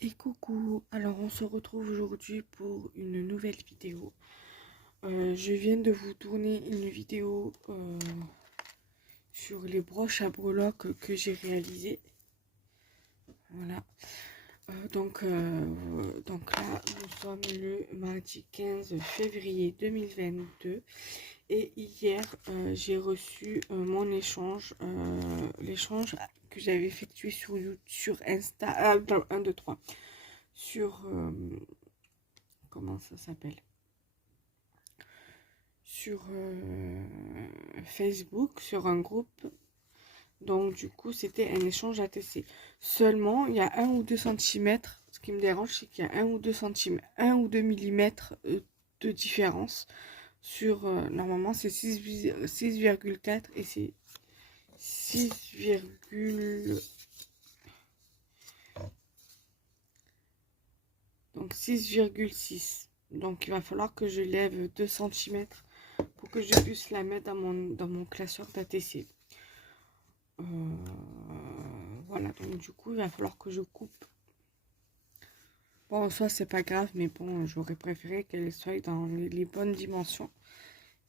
Et coucou, alors on se retrouve aujourd'hui pour une nouvelle vidéo. Je viens de vous tourner une vidéo sur les broches à breloques que j'ai réalisées. Voilà. Donc là, nous sommes le mardi 15 février 2022 et hier, j'ai reçu mon échange, l'échange que j'avais effectué sur Insta, 1, 2, 3, sur, comment ça s'appelle? Sur Facebook, sur un groupe. Donc du coup, c'était un échange ATC. Seulement, il y a 1 ou 2 centimètres. Ce qui me dérange, c'est qu'il y a 1 ou 2 centimètres, 1 ou 2 millimètres de différence. Sur normalement, c'est 6,4 et c'est 6, donc 6,6. Donc il va falloir que je lève 2 centimètres pour que je puisse la mettre dans mon classeur d'ATC. Voilà, donc du coup, il va falloir que je coupe. Bon, en soi, c'est pas grave, mais bon, j'aurais préféré qu'elle soit dans les bonnes dimensions.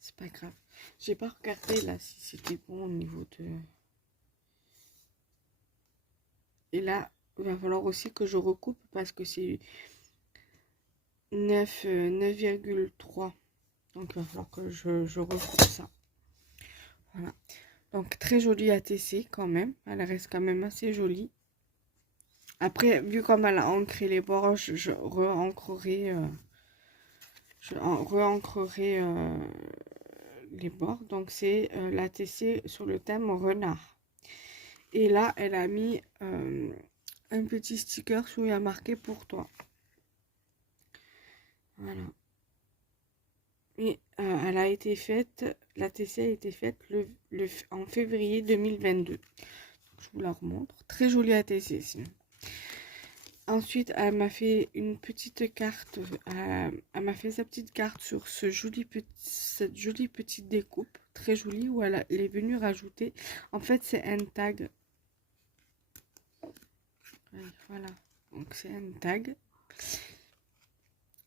C'est pas grave. J'ai pas regardé là si c'était bon au niveau de... Et là, il va falloir aussi que je recoupe parce que c'est 9,3. Donc, il va falloir que je recoupe ça. Voilà. Donc, très jolie ATC quand même. Elle reste quand même assez jolie. Après, vu comme elle a ancré les bords, je re-ancrerai les bords. Donc, c'est l'ATC sur le thème renard. Et là, elle a mis un petit sticker où il y a marqué pour toi. Voilà. Et elle a été faite, l'ATC a été faite en février 2022. Je vous la remontre. Très jolie ATC sinon. Ensuite, elle m'a fait une petite carte. Elle m'a fait sa petite carte sur cette jolie petite découpe. Très jolie où elle est venue rajouter. En fait, c'est un tag. Voilà. Donc, c'est un tag.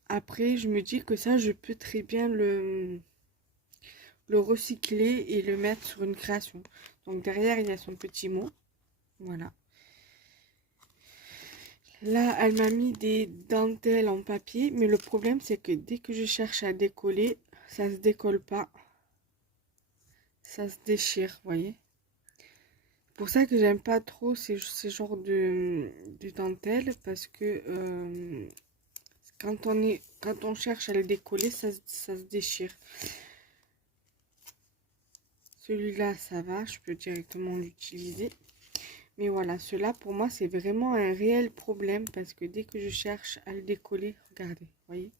Après, je me dis que ça, je peux très bien le recycler et le mettre sur une création. Donc, derrière, il y a son petit mot. Voilà. Là, elle m'a mis des dentelles en papier, mais le problème, c'est que dès que je cherche à décoller, ça se décolle pas. Ça se déchire, vous voyez. C'est pour ça que j'aime pas trop ces genres de dentelles, parce que quand on cherche à le décoller, ça se déchire. Celui-là, ça va, je peux directement l'utiliser. Mais voilà, cela pour moi c'est vraiment un réel problème parce que dès que je cherche à le décoller, regardez, voyez,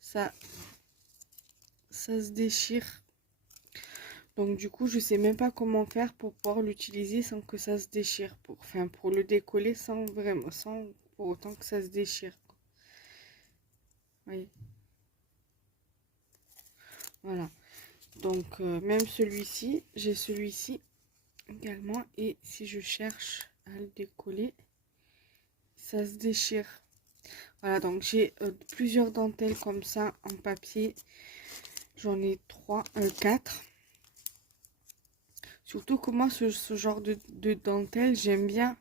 ça se déchire. Donc du coup, je sais même pas comment faire pour pouvoir l'utiliser sans que ça se déchire, pour le décoller sans pour autant que ça se déchire. Voyez. Voilà. Donc même celui-ci, j'ai celui-ci également et si je cherche à le décoller, ça se déchire. Voilà, donc j'ai plusieurs dentelles comme ça en papier. J'en ai 4. Surtout que moi, ce genre de dentelle, j'aime bien.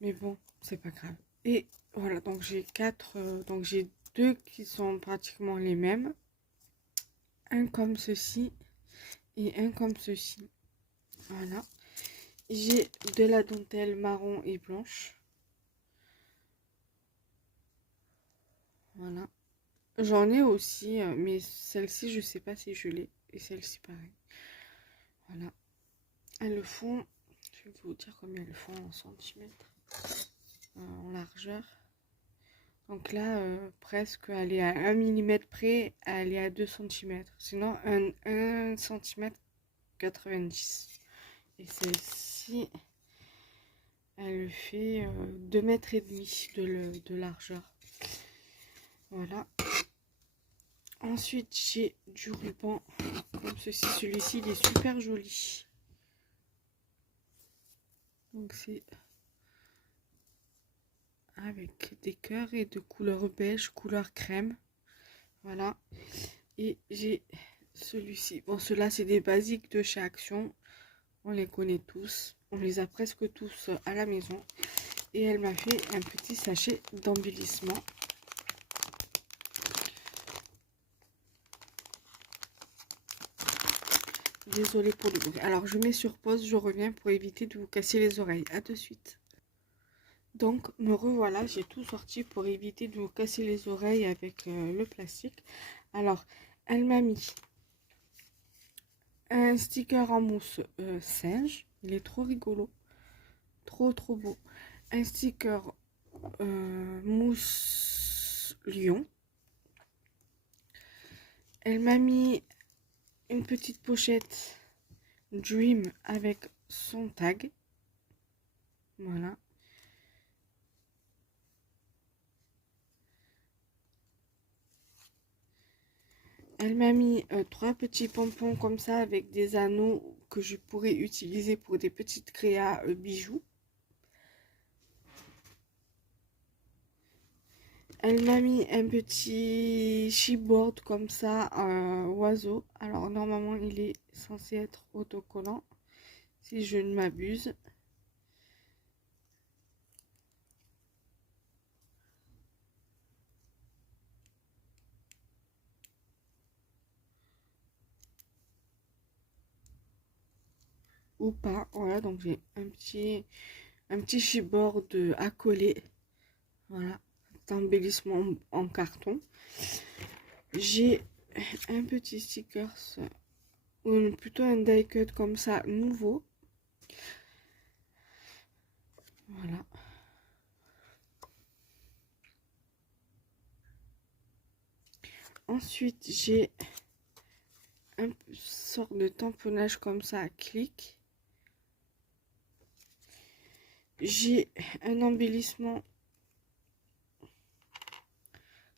Mais bon, c'est pas grave. Et voilà, donc j'ai 4. Donc j'ai 2 qui sont pratiquement les mêmes. Un comme ceci et un comme ceci. Voilà. J'ai de la dentelle marron et blanche. Voilà. J'en ai aussi, mais celle-ci, je sais pas si je l'ai. Et celle-ci, pareil. Voilà. Elles le font, je vais vous dire combien elles font en centimètres, en largeur. Donc là, presque, elle est à 1 millimètre près, elle est à 2 centimètres. Sinon, 1 centimètre 90. Et celle-ci, elle fait 2 mètres et demi de largeur. Voilà. Ensuite, j'ai du ruban comme ceci. Celui-ci, il est super joli. Donc c'est avec des cœurs et de couleur beige, couleur crème. Voilà. Et j'ai celui-ci. Bon, ceux-là, c'est des basiques de chez Action. On les connaît tous. On les a presque tous à la maison. Et elle m'a fait un petit sachet d'embellissement. Désolée pour le bruit. Alors, je mets sur pause. Je reviens pour éviter de vous casser les oreilles. À de suite. Donc, me revoilà. J'ai tout sorti pour éviter de vous casser les oreilles avec le plastique. Alors, elle m'a mis un sticker en mousse singe. Il est trop rigolo. Trop beau. Un sticker mousse lion. Elle m'a mis une petite pochette Dream avec son tag. Voilà. Elle m'a mis 3 petits pompons comme ça avec des anneaux que je pourrais utiliser pour des petites créas bijoux. Elle m'a mis un petit chipboard comme ça, oiseau. Alors normalement il est censé être autocollant, si je ne m'abuse. Ou pas, voilà, donc j'ai un petit chipboard à coller. Voilà, d'embellissement en carton. J'ai un petit sticker, ou plutôt un die cut comme ça, nouveau. Voilà. Ensuite, j'ai un sort de tamponnage comme ça à clic. J'ai un embellissement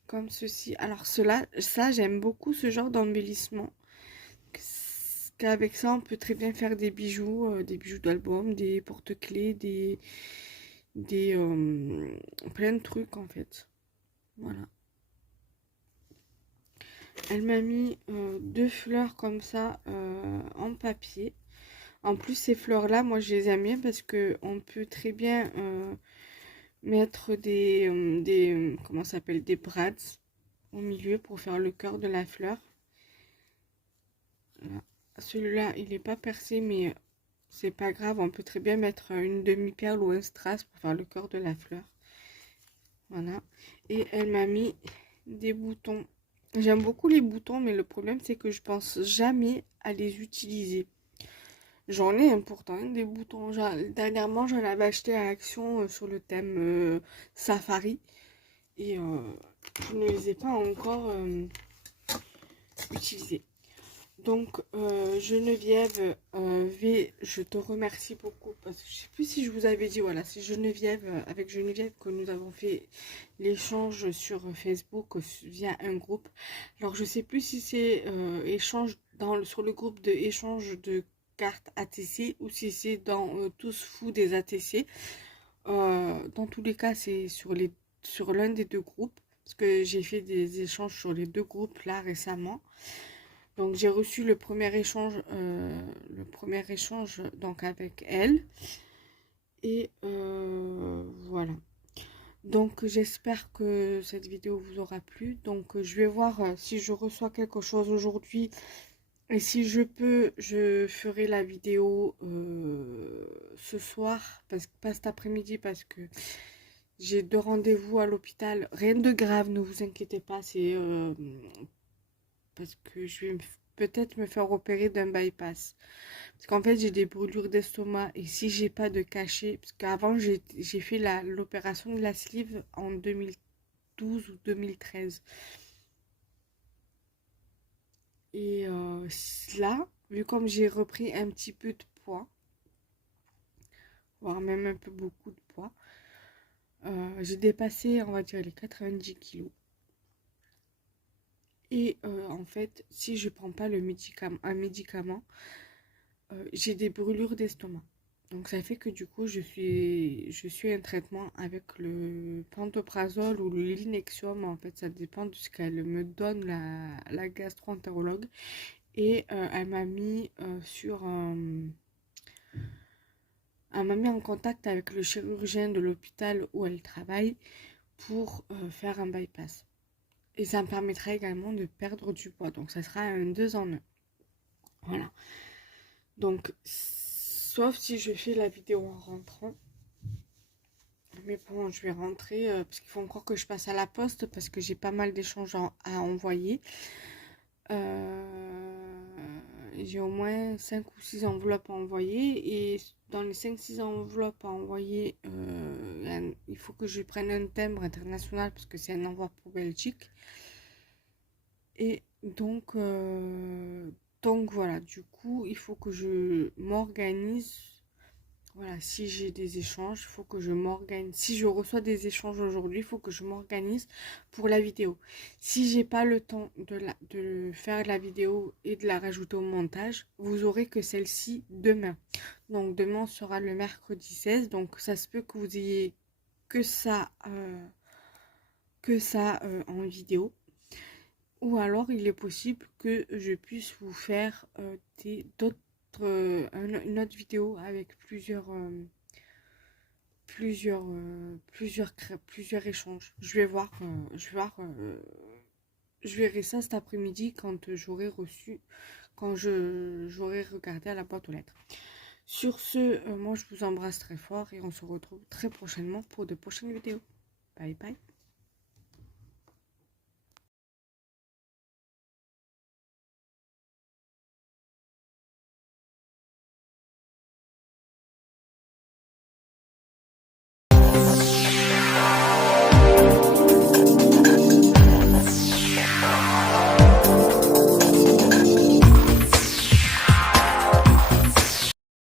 comme ceci. Alors ça j'aime beaucoup ce genre d'embellissement. Qu'avec ça on peut très bien faire des bijoux d'album, des porte-clés, des plein de trucs en fait. Voilà. Elle m'a mis 2 fleurs comme ça en papier. En plus ces fleurs là, moi je les aime bien parce que on peut très bien mettre comment ça s'appelle, des brads au milieu pour faire le cœur de la fleur. Voilà. Celui-là il n'est pas percé mais c'est pas grave, on peut très bien mettre une demi-perle ou un strass pour faire le cœur de la fleur. Voilà. Et elle m'a mis des boutons. J'aime beaucoup les boutons, mais le problème c'est que je pense jamais à les utiliser. J'en ai pourtant des boutons. Dernièrement, j'en avais acheté à Action sur le thème Safari. Et je ne les ai pas encore utilisés. Donc, Geneviève je te remercie beaucoup. Parce que je ne sais plus si je vous avais dit, voilà, c'est Geneviève, avec Geneviève que nous avons fait l'échange sur Facebook via un groupe. Alors, je ne sais plus si c'est échange sur le groupe de échange de cartes ATC ou si c'est dans Tous Fous des ATC. Dans tous les cas, c'est sur l'un des deux groupes. Parce que j'ai fait des échanges sur les deux groupes là récemment. Donc j'ai reçu le premier échange donc avec elle. Et voilà. Donc j'espère que cette vidéo vous aura plu. Donc je vais voir si je reçois quelque chose aujourd'hui. Et si je peux, je ferai la vidéo ce soir. Pas cet après-midi parce que j'ai 2 rendez-vous à l'hôpital. Rien de grave, ne vous inquiétez pas. C'est parce que je vais peut-être me faire opérer d'un bypass. Parce qu'en fait, j'ai des brûlures d'estomac. Et si j'ai pas de cachet, parce qu'avant, j'ai fait l'opération de la sleeve en 2012 ou 2013. Et là, vu comme j'ai repris un petit peu de poids, voire même un peu beaucoup de poids, j'ai dépassé, on va dire, les 90 kilos. Et en fait, si je prends pas un médicament, j'ai des brûlures d'estomac. Donc ça fait que du coup je suis un traitement avec le pantoprazole ou le Linexium, en fait ça dépend de ce qu'elle me donne la gastro-entérologue. Et elle m'a mis en contact avec le chirurgien de l'hôpital où elle travaille pour faire un bypass. Et ça me permettra également de perdre du poids. Donc ça sera un 2 en 1. Voilà. Donc, sauf si je fais la vidéo en rentrant. Mais bon, je vais rentrer parce qu'il faut encore que je passe à la poste parce que j'ai pas mal d'échanges à envoyer. J'ai au moins 5 ou 6 enveloppes à envoyer. Et dans les 5-6 enveloppes à envoyer, il faut que je prenne un timbre international parce que c'est un envoi pour Belgique. Et donc voilà, du coup, il faut que je m'organise. Voilà, si j'ai des échanges, il faut que je m'organise. Si je reçois des échanges aujourd'hui, il faut que je m'organise pour la vidéo. Si j'ai pas le temps de faire la vidéo et de la rajouter au montage, vous aurez que celle-ci demain. Donc demain sera le mercredi 16, donc ça se peut que vous ayez que ça, en vidéo. Ou alors il est possible que je puisse vous faire une autre vidéo avec plusieurs échanges. Je verrai ça cet après-midi quand j'aurai regardé à la boîte aux lettres. Sur ce, moi je vous embrasse très fort et on se retrouve très prochainement pour de prochaines vidéos. Bye bye.